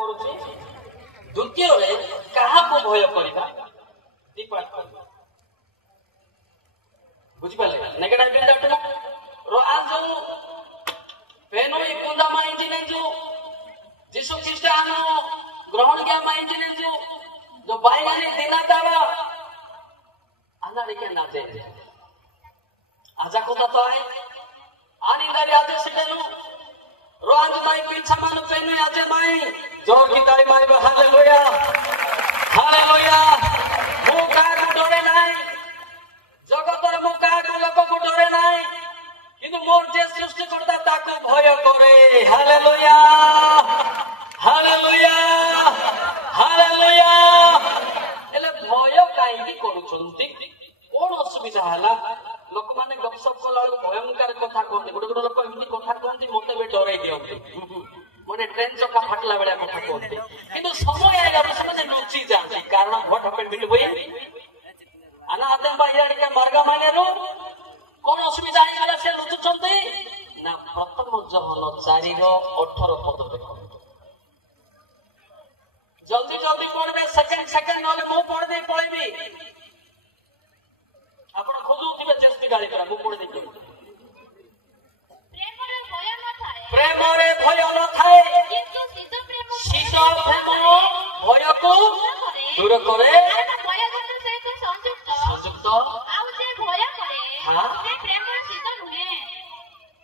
द्वितीय क्या भय करवा बुझिपारे नेगेटिव बिल्डअप आज पेनो गुंदा माइंजी जो जीशु ख्रीष्टान ग्रहण क्या माइंजी जो बाईगानी दिना तारा आना लेके ना दे आजा को तो है आनी दारी आजे सिटेनु रोज माई पीछा मानु पेनु आजे माई जोर की ताली मारी हालेलुया हालेलुया मु का डरे नाही जगतर मु का लोक को डरे नाही किंतु मोर जे सृष्टि करता ताको भय करे हालेलुया हालेलुया हालेलुया एले भय काई की करूछंती कोन असुविधा हला लोक माने गपसप कला भयंकर कथा कहते गोटे गोटे लोक एमती कथा कहते मते बे डराई दियंती माने ट्रेन चक्का फाटला बेला कथा कहते किंतु समय आइला से लुचि जाती कारण व्हाट हैपेंड बिटवीन आना आदम बाहिर के मार्ग मानेरो कोन असुविधा आइला से लुचुचंती ना प्रथम जहन 4 रो 18 पद देखो जल्दी जल्दी पढ़बे सेकंड नले मु पढ़ दे पळबी आपण खोजुथिबे चेष्टा गाड़ी करा मु पढ़ दे प्रेम रे भय न थाए किंतु शीत प्रेम भय को दूर करे संयुक्त आउ जे भय करे से प्रेम शीत नुहे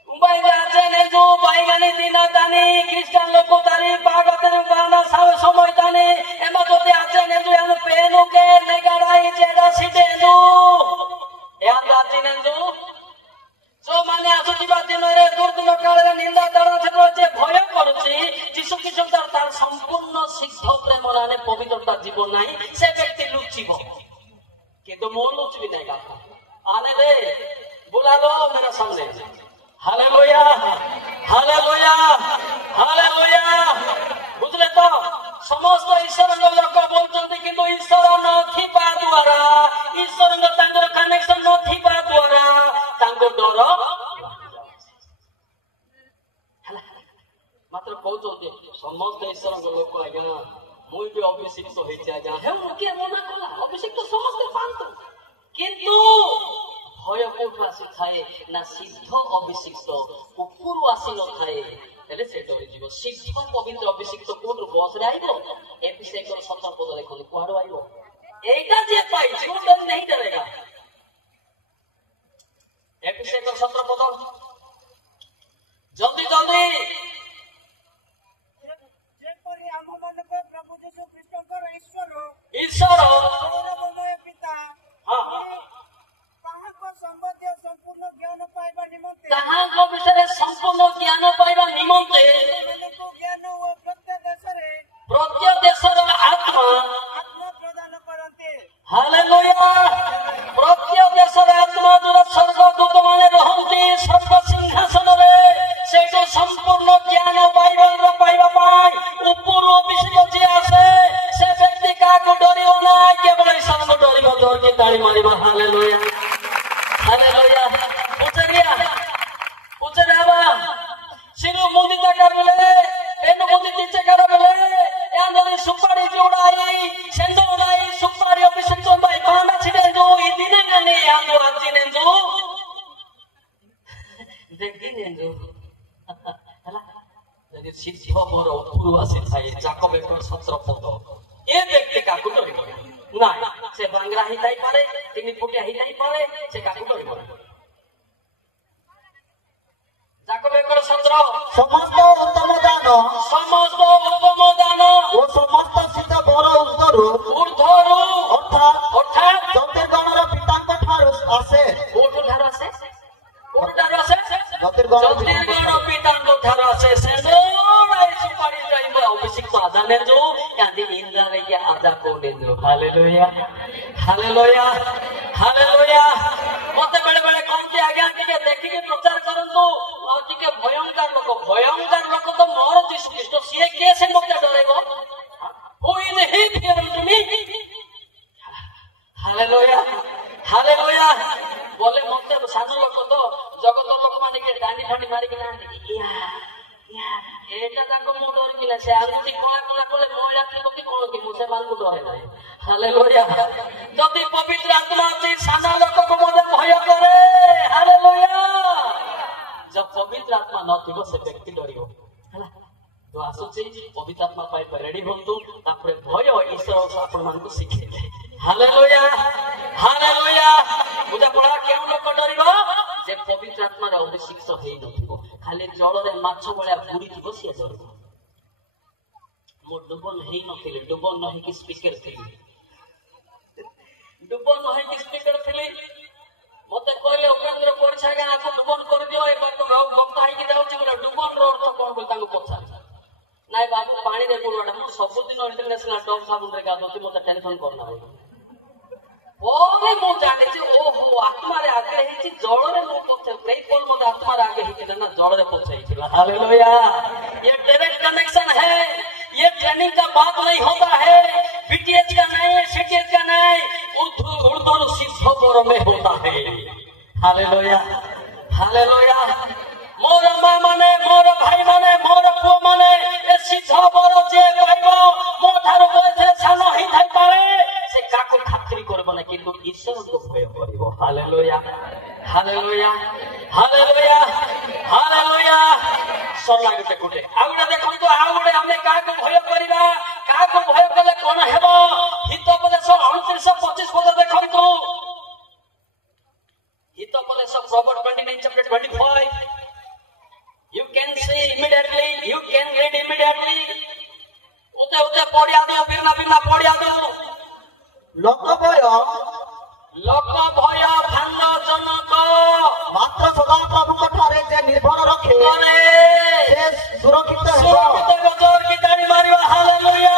उबाई जाचे ने जो बाईगानी दिना तानी ख्रिस्टान लोक तारी पागतर गाना साव समय तानी एमा जोते आचे ने जो हम पेनो के नेगाड़ाई जेडा सीटे जो या जाचे ने जो माने आसुथिबा दिन रे दुर्दिन काल रे निंदा तारा छेतो जे भय करछि यीशु ख्रीष्ट तार संपूर्ण सिद्ध प्रेम राने पवित्रता जीवन नाही से व्यक्ति लुचिबो किंतु मो लुचबी नहीं का आने दे बुला लो मेरा सामने हालेलुया हालेलुया हालेलुया बुझले तो समस्त ईश्वर लोक बोलचंती किंतु ईश्वर न थिबा द्वारा ईश्वर न तांगर कनेक्शन न थिबा द्वारा तांगो डर मात्र कहते समस्त ईश्वर लोक आज्ञा मुई भी अभिषिक्त होइछि आज्ञा हे मुके मना कला अभिषिक्त समस्त पांतो किंतु भय कोठु आसी थाए ना सिद्ध अभिषिक्त उपरु आसी न थाए हेले से डरि जीव सिद्ध पवित्र अभिषिक्त कोठु बस रे आइबो अभिषेक 17 पद देखो कुआडो आइबो एटा जे पाई जीवन नहीं डरेगा अभिषेक 17 पद जल्दी जल्दी ईश्वर पिता कहाँ को विषय संपूर्ण ज्ञान पाइबा निमंते प्रत्येक देशर आत्मा हालेलुया प्रत्येक देशर आत्मा जो स्वर्गदूत माने रहंती स्वर्ग सिंहासन रे से जो संपूर्ण ज्ञान पाइबा पाई ऊपर विषय जे आसे से व्यक्ति का को डरियो ना केवल ईश्वर को डरियो जोर की ताली मारिबा हालेलुया हालेलुया पूछे जावा सिरु मुंदिता कर बोले एनो मुंदिती चे कर बोले यानी सुपारी जोड़ाई सेंदो उड़ाई सुपारी अभिषेक बाई पांडा छिडे जो इदिने गने यानो आजिने जो देखिने जो हला यदि सिद्ध मोर उपरु आसी थाई जाकब 17 पद ए व्यक्ति का कुटो ना से बांग्रा हिताई पारे तिनी फुटिया हिताई पारे से का कुटो जाकब 17 समस्त उत्तम दान ओ समस्त सिद्ध बर ऊर्ध्वरु अर्थात ज्योतिर्गणर पितांक ठारु आसे कोठु ठारु आसे कोठु ठारु आसे ज्योतिर्गण पितांक ठारु आसे से जोड़ाई सुपारी जाइबा अभिषिक्त आजाने जो यादी इंद्र रे के आजा को दे दो हालेलुया हालेलुया हालेलुया मते बड़े बड़े कोनते आज्ञा के देखि के प्रचार करंतु टिके भयंकर लोक तो मोर यीशु ख्रीष्ट से के से मते डरेगो हु इज ही फियर टू मी हालेलुया हालेलुया बोले मते साधु लोक तो जगत लोक माने के डांडी फांडी मारी के ना या एटा ताको मो डर किला से आंती कोला କଲା କଲେ ମହିଳା ଥିବ କି କଣ କି ମୁଁ ସେମାନଙ୍କୁ ଡରେ ନାହିଁ। ହାଲେଲୁୟା। ଯଦି ପବିତ୍ର ଆତ୍ମା ଅଛି ସାନ ଲୋକକୁ ମଧ୍ୟ ଭୟ କରେ। ହାଲେଲୁୟା। जब पवित्र आत्मा नथिବ ସେ ବ୍ୟକ୍ତି ଡରିବ। ହେଲା ତ ଆସୁଛି ପବିତ୍ର ଆତ୍ମା ପାଇଁ ରେଡି ହୁଅନ୍ତୁ। ତାପରେ ଭୟ ଈଶ୍ୱର ଆପଣମାନଙ୍କୁ ଶିଖେଇବେ। Hallelujah hallelujah. ବୁଝାପଡା କେଉଁ ଲୋକ ଡରିବ? ଯେ ପବିତ୍ର ଆତ୍ମାରେ ଅଭିଷିକ୍ତ ହେଇନଥିବ, ଖାଲି ଜଳରେ ମାଛ ଭଳିଆ ବୁଡିଥିବ ସିଏ ଡରିବ। ମୁଁ ଡୁବନ ହେଇନଥିଲି, ଡୁବନ ନ ହେଇକି ସ୍ପିକର ଥିଲି। ଡୁବନ ନ ହେଇକି ସ୍ପିକର ଥିଲି। ମତେ କହିଲେ ଉପେନ୍ଦ୍ର ପରୀକ୍ଷା ଆକୁ ଡୁବନ କରିଦିଅ, ଏবার ତ ଗପ୍ତା ହେଇକି ଯାଉଛି ଗୋଟେ ଡୁବନ ର ଅର୍ଥ କଣ ବୋଲି ତାଙ୍କୁ ପଚାରେ। ନାଇଁ ବାବୁ ପାଣିରେ ବୁଡିବାଟା, ମୁଁ ସବୁଦିନ ଇଣ୍ଟରନ୍ୟାସନାଲ ଡବ୍ ସାବୁନରେ ଗାଧଉଛି, ମତେ ଟେନସନ କରନା ବୋଲି। ପରେ ମୁଁ ଜାଣିଛି ଓହୋ ଆତ୍ମାରେ ଆଗେ ହେଇଛି, ଜଳରେ ମୁଁ ପଛେ ପ୍ରେମ ମତେ ଆତ୍ମାରେ ଆଗେ ହେଇଥିଲା ନା ଜଳରେ ପଛେ ହେଇଥିଲା। हालेलुया। ये डायरेक्ट कनेक्शन है, ये ट्रेनिंग का बात नहीं होता है, बीटीएच का नहीं, सीटीएच का नहीं, उर्दू सिद्धों में होता है। Hallelujah hallelujah. मोर माँ माने, मोर भाई माने, मोर पुओ माने ए सिद्धों जे पाइब मो ठारू बयसे सान ही थाई पारे से काको खातिर करब ना, किंतु ईश्वर को भय करिब। Hallelujah hallelujah hallelujah hallelujah. सरला गटे गुटे आउडे देखंतु, आउडे हमें काको भय करिबा, काको भय कले कोन हेबो। हितोपदेश 29:25 पद देखंतु। Hitopadesha proverb 29:25। You can see immediately, you can read immediately. उते उते पढ़िया दो, बिना बिना पढ़िया दो। लोक भय भांग जनक मात्र सदा प्रभु ठारे जे निर्भर रखे से सुरक्षित जोर की ताड़ी मारिबा। हालेलुया।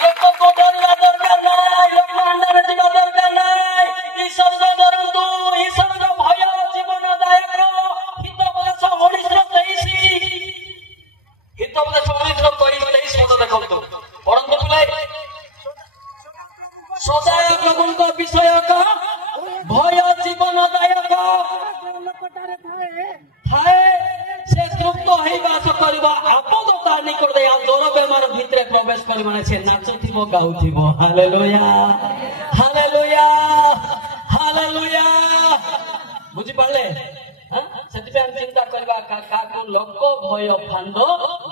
लोक को डरिया दरकार नाही, लोक अंडर जीवा दरकार नाही। ईश्वर को डरंतु, ईश्वर को भय जीवनदायक। हितोपदेश 19:23 हितोपदेश 19:23 मत देखंतु, पढ़ंतु पिले। सदा प्रभुଙ୍କ विषय का भय जीवनदायक ଥାଏ, ସେ ତୃପ୍ତ ହେଇ ବାସ କରିବା। ଆପଦତା ନିକଟରେ ଆଉ ଜ୍ୱର ବେମାର ଭିତରେ ପ୍ରବେଶ କରିବ ନାହିଁ, ସେ ନାଚୁଥିବ ଗାଉଥିବ। Hallelujah hallelujah hallelujah. ବୁଝିପାରିଲେ? ସେଥିପାଇଁ ଆମେ ଚିନ୍ତା କରିବା କାହାକୁ ଲୋକ ଭୟ ଫାଣ୍ଡ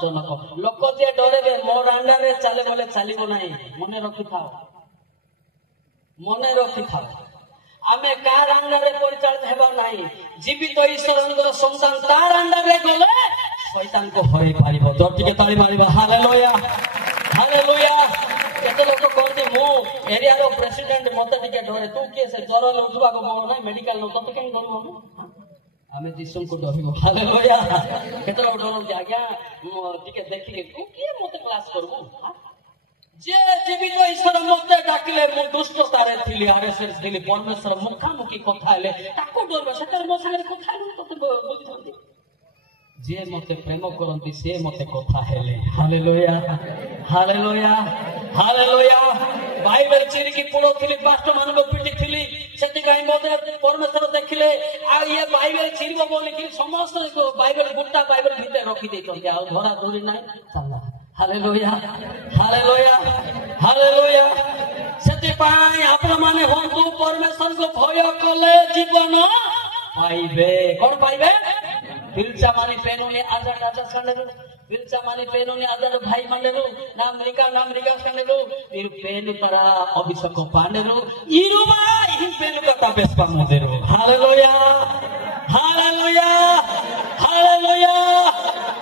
ଜନକ। ଲୋକ ଯିଏ ଡରେବେ ମୋ ରାଣ୍ଡାରେ ଚାଲେ ବୋଲେ ଚାଲିବ ନାହିଁ। ମନେ ରଖିଥାଅ, ମନେ ରଖିଥାଅ। ଆମେ କାହାର ଆଣ୍ଡାରେ ପରିଚାଳିତ ହେବା ନାହିଁ। ଜୀବିତ ଈଶ୍ୱରଙ୍କର ସନ୍ତାନ ତାର ଆଣ୍ଡାରେ ଗଲେ ଶୈତାନକୁ ହରେଇ ପାରିବ। ଜୋର ଟିକେ ତାଳି ମାରିବା। Hallelujah hallelujah. କେତେ ଲୋକ କହନ୍ତି ମୁଁ ଏରିଆର ପ୍ରେସିଡେଣ୍ଟ, ମତେ ଟିକେ ଡରେ। ତୁ କିଏ? ସେ ଜ୍ୱର ଉଠିବାକୁ ମୋର ନାହିଁ, ମେଡିକାଲ ନଉ, ତତେ କେମିତି ଡରିବ? ଆମେ ଯୀଶୁଙ୍କୁ ଡରିବୁ। ହାଲେଲୁୟା। କେତେ ଲୋକ ଡରନ୍ତି, ଆଜ୍ଞା ଟିକେ ଦେଖିକି ତୁ କିଏ ମତେ କ୍ଲାସ କରିବୁ? जे जीवित ईश्वर मते डाकिले मु दुष्टतारे थिली, आरएसएस थिली, परमेश्वर मुखामुखी कथा हेले ताको डरबा। सेतर मो संगे कथा हेलु तते बुझिथंती। जे मते प्रेम करंती से मते कथा हेले। Hallelujah hallelujah hallelujah. बाइबल चिरी की पढो थिली, पास्टर मानको पिटी थिली, सेति काई मते परमेश्वर देखिले आ ये बाइबल चिरबो बोली कि समस्त बाइबल गुट्टा बाइबल भीतर रखी देथंती। आ धरा धरी नाही चला। Hallelujah hallelujah hallelujah. ସେଥିପାଇଁ ଆପଣମାନେ ହୁଅନ୍ତୁ ପରମେଶ୍ୱରଙ୍କୁ ଭୟ କଲେ ଜୀବନ ପାଇବେ। କଣ ପାଇବେ? ପିଲଚା ମାନି ପେନୁନି ଆଜାଦ ଆଜାଦ ସାଣ୍ଡେରୁ, ପିଲଚା ମାନି ପେନୁନି ଆଜାଦ ଭାଇ ମାଣ୍ଡେରୁ, ନାମରିକା ସାଣ୍ଡେରୁ, ଇରୁ ପେनु ପରା ଅଭିଷେକ ପାଣ୍ଡେରୁ, ଇରୁବା ହିଁ ପେनु କଟା ବେସ୍ପା ମୁଦେରୁ। Hallelujah hallelujah hallelujah.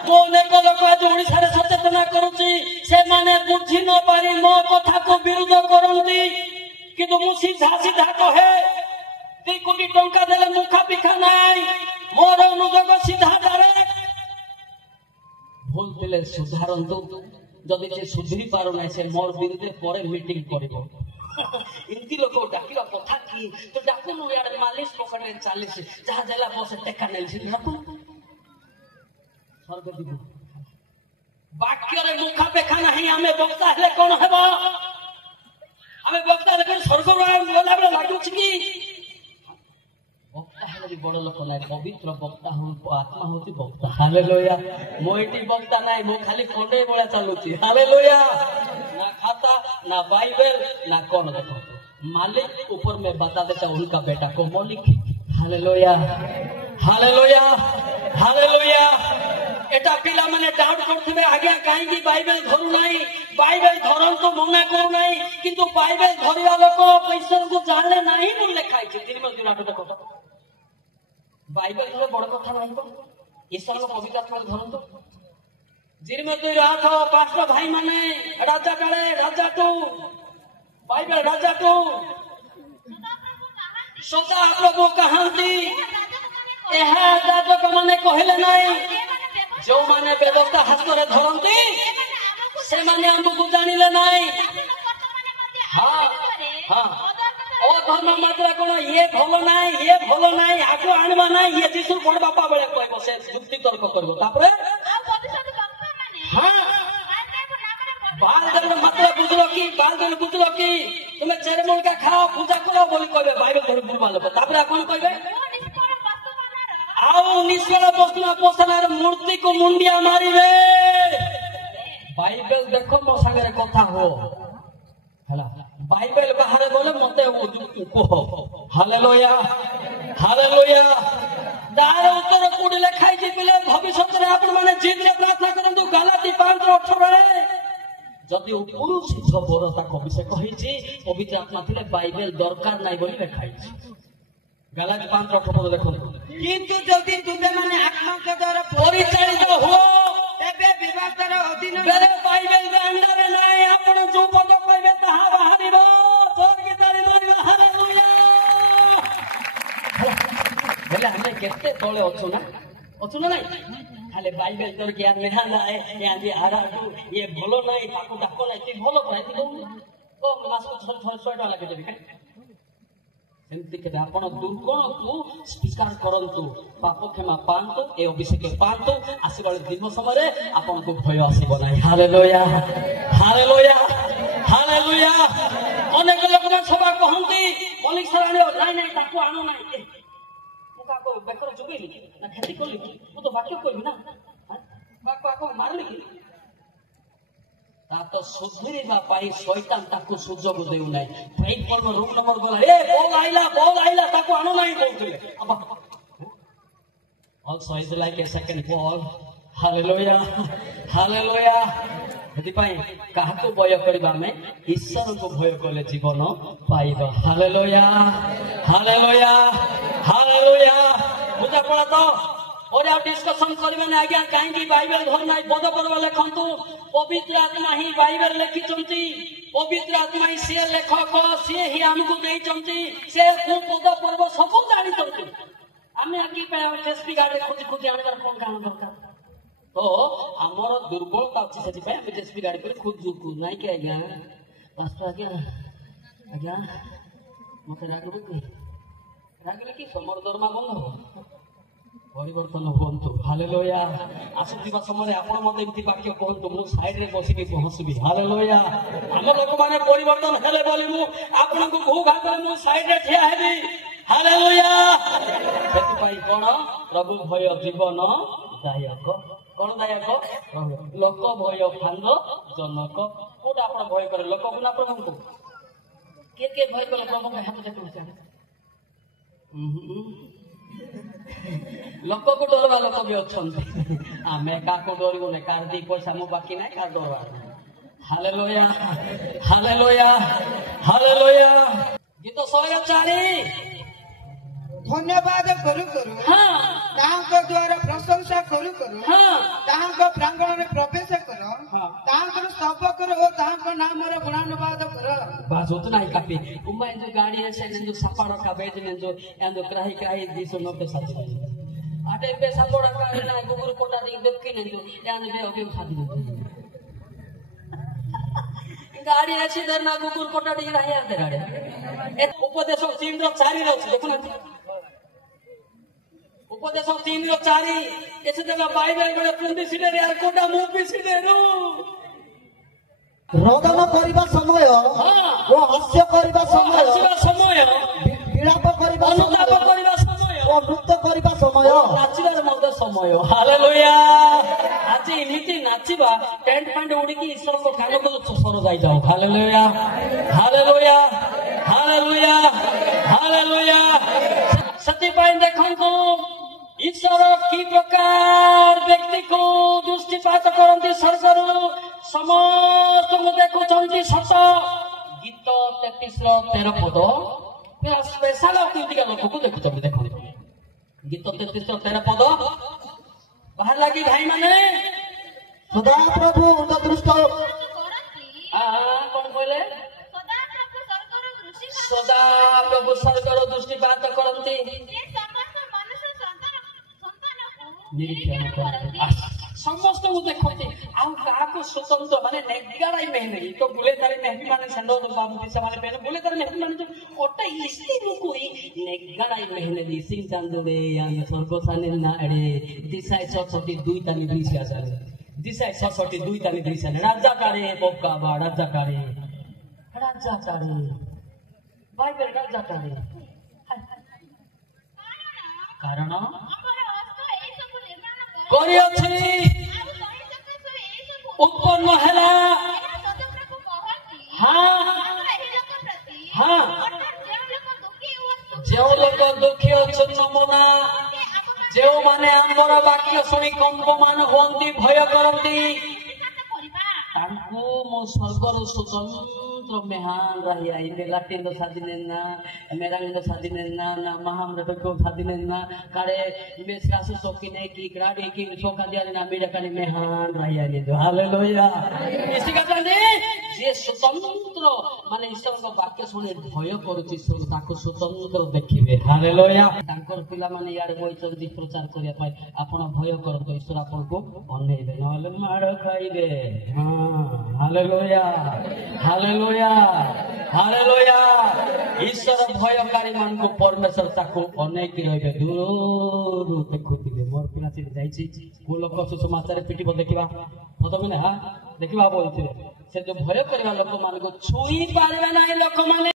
ମୁଁ ଅନେକ ଲୋକ ଆଜି ଓଡ଼ିଶାରେ ସଚେତନ କରୁଛି, ସେମାନେ ବୁଝି ନ ପାରି ମୋ କଥାକୁ ବିରୋଧ କରନ୍ତି, କିନ୍ତୁ ମୁଁ ସିଧା ସିଧା କହେ 2 କୋଟି ଟଙ୍କା ଦେଲେ ମୁଖା ପିଖା ନାହିଁ। ମୋର ଅନୁଯୋଗ ସିଧା ଡାଇରେକ୍ଟ। ଭୁଲ ଥିଲେ ସୁଧାରନ୍ତୁ, ଯଦି ସେ ସୁଧରି ପାରୁନାହିଁ ସେ ମୋର ବିରୁଦ୍ଧରେ ପରେ ମିଟିଂ କରିବ। ଏମିତି ଲୋକ ଡାକିବା କଥା କି? ତୁ ଡାକୁନୁ, ଇଆଡେ ମାଲିସ ପକେଟରେ 40 ଯାହା ଦେଲା ବସ ଟେକା ନେଲି ଡାକୁନୁ। ସ୍ୱର୍ଗ ଯିବୁ। ବାକ୍ୟରେ ମୁଖା ପେଖା ନାହିଁ। ଆମେ ବକ୍ତା ହେଲେ କଣ ହେବ? ଆମେ ବକ୍ତା ହେଲେ କଣ ସ୍ୱର୍ଗ ଗଲାବେଳେ ଲାଗୁଛି କି? ବକ୍ତା ହେଲେ ବି ବଡ ଲୋକ ନାହିଁ, ପବିତ୍ର ବକ୍ତା ଆତ୍ମା ହଉଛି ବକ୍ତା। ହାଲେଲୁୟା। ମୁଁ ଏଠି ବକ୍ତା ନାହିଁ, ମୁଁ ଖାଲି କଣ୍ଡେଇ ଭଳିଆ ଚାଲୁଛି। ହାଲେଲୁୟା। ନା खाता ना बाइबल ना कौन। देखो मालिक ऊपर में बता देता उनका बेटा को मौलिक। Hallelujah hallelujah hallelujah. एटा पिला माने डाउट करथिबे आगे काहेकि बाइबल धरु नाही, बाइबल धरंतु मना करू नाही, किंतु बाइबल धरिया लोक ईश्वर को जानले नाही बोल लिखा है। तिरुमती राठ देखो बाइबल धरो बड़ कथा नाही, ईश्वर को पवित्र आत्मा धरंतु। जिरमती राठ पास्टर भाई माने राजा काले राजा टू बाइबल राजा टू सदा प्रभु कहांती एहा जाजक माने कहले नाही, जो माने व्यवस्था हस्तरे धरंती से माने हमको जानिले नाही। हाँ हाँ ओ धर्म मात्रा कोन ये भलो नाही, ये भलो नाही, आगु आनबा नाही, ये जीसु बड़ बापा बेले कहबो, से युक्ति तर्क करबो। तापरे हाँ बालदंड मतलब बुझलो कि बालदंड बुझलो कि तुम्हें चेरमूल का खाओ पूजा करो बोली कहबे बाइबल धरि बुलवा लो। तापरे कोन कहबे आओ निष्फल वस्तु पोषणार मूर्ति को मुंडिया मारिबे। बाइबल देखो मो संगे कथा हो हला, बाइबल बाहर बोले मते कह। Hallelujah hallelujah. दार उत्तर कोडी लिखाई जे पिले भविष्य रे आपण माने जीवरे प्रार्थना करंतु गलाती 5:18 जदि पुरुष खबरता कवि से कहिछि पवित्र आत्मा थिले बाइबल दरकार नाही बोली लिखाई छै। गलाती 5:18 देखो किंतु जदि तुमे माने आत्मा के द्वारा परिचालित हो तेबे विवादर अधीन बेले बाइबल दे अंडर नाही आपण जो पद कहबे ताहा बाहरिबो। स्वर्ग तारी मारिबो। हालेलुया। बेले हमें केते तळे अछु ना नाही खाली बाइबल तोर ज्ञान में ना है ज्ञान भी आराडू ये भलो नाही ताको डाको नाही ती भलो प्राइस दो तो मास को 600 टका लागे देबे सेमति के आपण दुर्गुण को स्वीकार करंतु पाप क्षमा पांतु ए अभिषेक पांतु आसीबाले दिन समय आपण को भय आसीबो नाही। Hallelujah hallelujah hallelujah. अनेक लोक मन सभा कहंती मलिक सराणी नाही नाही ताको आनो नाही को बेकर जुगेली ना खेती करली वो तो वाक्य कहबी ना बाको मारली कि ता तो सुधरीबा पाई शैतान ताको सुजोग देउ नाही। फाइल पर रूम नंबर बोला ए बोल आइला ताको आनो नाही बोलथिले अब also is like a second ball. Hallelujah hallelujah. यदि पाई काहाको भय करबा में ईश्वर को भय करले जीवन पाइबा। Hallelujah hallelujah hallelujah. बुझा पड़ा तो और आप डिस्कशन करबे ना आज्ञा काहेकि बाइबल धर नाही पद पर्व लेखंतु पवित्र आत्मा ही बाइबल लिखि चंती। पवित्र आत्मा ही से लेखक से ही हमको देई चंती से को पद पर्व सब जानि चंती। हमें आकी पे टेस्टी गार्ड खोजी आनबार कोन काम दरकार तो आमर दुर्बलता अच्छी से हम टेस्टी गाड़ी पर खोजू नहीं कि आज्ञा पास्टर आज्ञा आज्ञा मत रागले कि समर दरमा बंद हो परिवर्तन हूँ। हालेलुया। आसुवा समय आपण मत एमती वाक्य कहतु मु साइड रे बसिकी पहुँचबी। हालेलुया। आम लोक मैंने परिवर्तन हेले बोली मु आपण को भू घात मु साइड रे ठिया हेबी। हालेलुया। सेति कोन प्रभु भय जीवन दायक कौन दायक लोक भय फांद जनक कोटा आपण भय करे लोक को ना प्रभु को के भय करे प्रभु के हाथ देखो लोक को डरवा लोक भी अछंती आमे का को डरबो ने कार दी पैसा मो बाकी नाही कार डरवा। Hallelujah hallelujah hallelujah. गीत 104 धन्यवाद करू करू हाँ तांको द्वारा प्रशंसा करू करू हाँ तांको प्रांगण में प्रवेश करो हाँ तांको स्तव करो और तांको नाम रे गुणानुवाद करो। बस उतना ही काफी। उम्मा जो गाड़ी है से जो सपाड़ा का बेच ने जो एंदो क्राही दिसो नो पे साथ आटे पे सपाड़ा का ना गुगुर कोटा दी दक्की ने जो एंदो बे ओके साथ दे गाड़ी है सीधर ना गुगुर कोटा दी रही है गाड़ी ए उपदेश 3:4 रहउछ देखो ना उपदेश 3:4 एसे देला बाइबल बड़े पुंदी सिले यार कोटा मुंह पे सिले रो रोदन करिबा समय ओ हास्य करिबा समय विलाप करिबा अनुताप करिबा समय ओ ନୃତ୍ୟ କରିବା ସମୟ ନାଚିବାର ମଧ୍ୟ ସମୟ ହାଲେଲୁୟା ଆଜି ଏମିତି ନାଚିବା ଟେଣ୍ଟ ଫେଣ୍ଟ ଉଡିକି ଈଶ୍ୱରଙ୍କ କାନକୁ ସ୍ୱର ଯାଇଯାଉ ହାଲେଲୁୟା ହାଲେଲୁୟା ହାଲେଲୁୟା ହାଲେଲୁୟା ସେଥିପାଇଁ ଦେଖନ୍ତୁ ଈଶ୍ୱର କି ପ୍ରକାର ବ୍ୟକ୍ତିକୁ ଦୃଷ୍ଟିପାତ କରନ୍ତି ସ୍ୱର୍ଗରୁ ସମସ୍ତଙ୍କୁ ଦେଖୁଛନ୍ତି ସତ ଗୀତ 33:13 ପଦ ସ୍ପେଶାଲ ଅତିଥିକା ଲୋକକୁ ଦେଖୁଛନ୍ତି ଦେଖନ୍ତୁ ଗୀତ 33:13 ପଦ ବାହାରିଲା କି ଭାଇ ମାନେ ସଦାପ୍ରଭୁ ଦୃଷ୍ଟ କଣ କହିଲେ ସଦା ପ୍ରଭୁ ସ୍ୱର୍ଗର ଦୃଷ୍ଟିପାତ କରନ୍ତି ନିରୀକ୍ଷଣ କରନ୍ତି ସମସ୍ତଙ୍କୁ ଦେଖନ୍ତି ଆଉ କାହାକୁ ସ୍ୱତନ୍ତ୍ର ମାନେ ନେଗାରାଇ ମେହନେ ତ ବୁଲେତାରି ମେହନୀ ମାନେ ସେଣ୍ଡ ବାବୁ ସେମାନେ ପେନ ବୁଲେତାରି ମେହନୀ ମାନେ ওটা ইস্তিনুকুই নেগারাই মেহনে দি সিং চান্দুরে আমি সর্বসানে না এড়ে দিশাই 62 তানি দিশা আছে দিশাই 62 তানি দিশা রাজা কারে বক্কা বা রাজা কারে বাইবেল রাজা কারে কারণ করিয়াছি উৎপন্ন হেলা হ্যাঁ ଯେଉଁ ଲୋକ ଦୁଃଖୀ ଅଛନ୍ତି ମନା ଯେଉଁମାନେ ଆମର ବାକ୍ୟ ଶୁଣି କମ୍ପମାନ ହୁଅନ୍ତି ଭୟ କରନ୍ତି ତାଙ୍କୁ ମୋ ସ୍ୱର୍ଗର ସ୍ୱତନ୍ତ୍ର ମେହାନ ରହିଆ ଲାଟିନ ସାଦିନେ ନା ମେରାଙ୍ଗ ସାଦିନେ ନା ମହାମୃତ ସାଦିନେ ନା କାଳେ ବେଶରାସ ସୋକିନେ କି ଗ୍ରାଡି କି ସୋକା ଦିଆରେ ନା ବିଡକାନି ମେହାନ ରହିଆ ହାଲେଲୁୟା ଇସି କଥାନ୍ତି ଯିଏ ସ୍ୱତନ୍ତ୍ର ମାନେ ଈଶ୍ୱରଙ୍କ ବାକ୍ୟ ଶୁଣି ଭୟ କରୁଛି ଈଶ୍ୱର ତାକୁ ସ୍ୱତନ୍ତ୍ର ଦେଖିବେ ହାଲେଲୁୟା ତାଙ୍କର ପିଲାମାନେ ଇଆଡେ ବଇଛନ୍ତି ପ୍ରଚାର କରିବା ପାଇଁ ଆପଣ ଭୟ କରନ୍ତୁ ଈଶ୍ୱର ଆପଣଙ୍କୁ ଅନେଇବେ ନହେଲେ ମାଡ଼ ଖାଇବେ ହାଲେଲୁୟା ହାଲେଲୁୟା ହାଲେଲୁୟା ଈଶ୍ୱର ଭୟକାରୀ ମାନଙ୍କୁ ପରମେଶ୍ୱର ତାକୁ ଅନେଇକି ରହିବେ ଦୂରରୁ ଦେଖୁଥିବେ ମୋର ପିଲା ସେଠି ଯାଇଛି କୋଉ ଲୋକ ଶିଶୁ ମାସରେ ପିଟିବ ଦେଖିବା ପ୍ରଥମେ ନା ଦେଖିବା ବୋଲୁଥିବେ ସେ ଯୋଉ ଭୟ କରିବା ଲୋକମାନଙ୍କୁ ଛୁଇଁ ପାରିବେ ନାହିଁ ଲୋକମାନେ